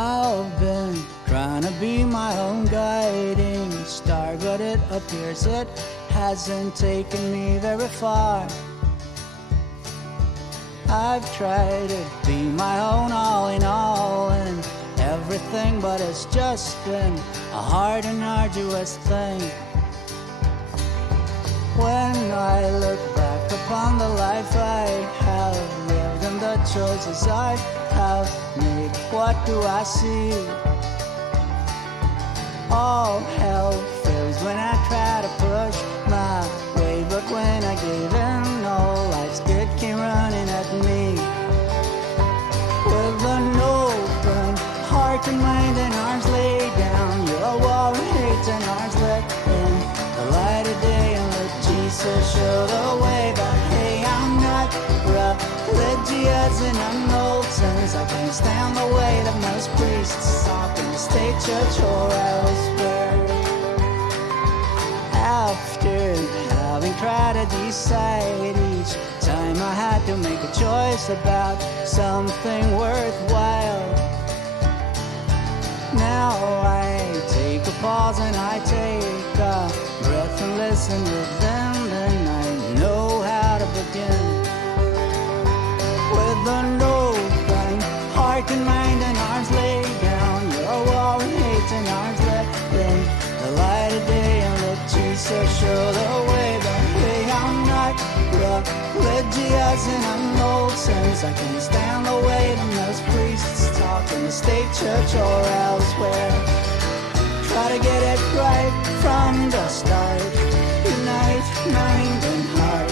I've been trying to be my own guiding star, but it appears it hasn't taken me very far. I've tried to be my own all in all and everything, but it's just been a hard and arduous thing. When I look back upon the life I have lived and the choices I have made, what do I see? All hell fails when I try to push my way, but when I gave in, all life's good came running at me. With an open heart and mind and arms laid down, your wall of hate and arms let in the light of day, and let Jesus show the way. But hey, I'm not religious in an old sense. I can't stand the weight of most priests talk in the state church or elsewhere. After having tried to decide each time I had to make a choice about something worthwhile, now I take a pause and I take a breath and listen within, then I know how to begin. With an open heart and mind and arms laid down, your wall and hate and arms let in the light of day, and let Jesus show the way. But hey, I'm not religious in an old sense. I can't stand the weight of those priests talk in the state church or elsewhere. Try to get it right from the start. Unite mind and heart.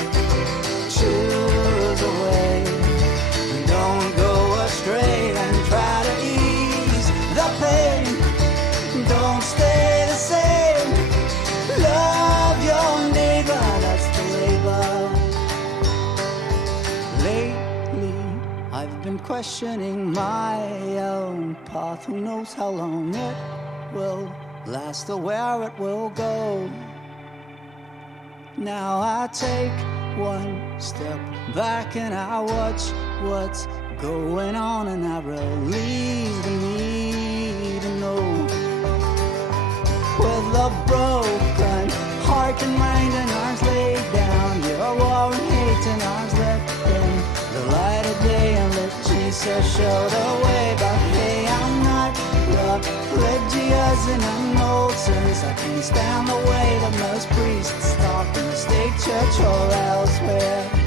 Choose a way. Don't go astray and try to ease the pain. Don't stay the same. Love your neighbor, that's the labor. Lately, I've been questioning my own path. Who knows how long it will last or where it will go. Now I take one step back and I watch what's going on, and I release the need to know. With a broken heart and mind and arms laid down, your war and hate and arms let in the light of day, and let Jesus show the way. But hey, I'm not religious in an old sense. I can't stand the weight of most priests talk in the state church or elsewhere.